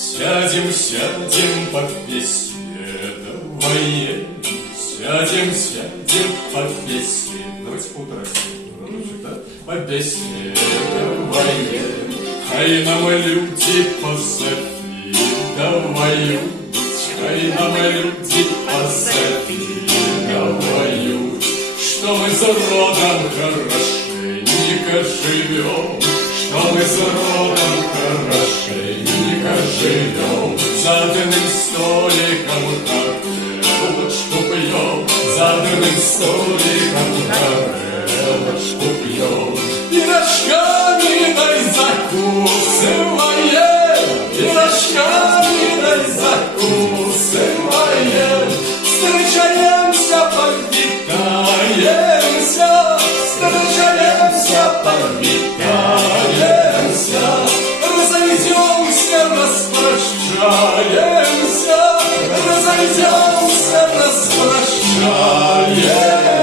Сядем, сядем, побеседоваем. Сядем, сядем, побеседуем. Давайте поутрачиваем, да? Побеседоваем. Хай нам люди позавидовают. Хай нам люди позавидовают, что мы за родом хорошенько живем, что мы за родом хорошенько живем. За одним столиком тарелочку пьем, за одним столиком тарелочку пьем. Пирожками дай закусываем, пирожками дай закусываем. Встречаемся, повитаемся, встречаемся, повитаемся. Разойдемся, распрощаемся, разойдемся, распрощаемся.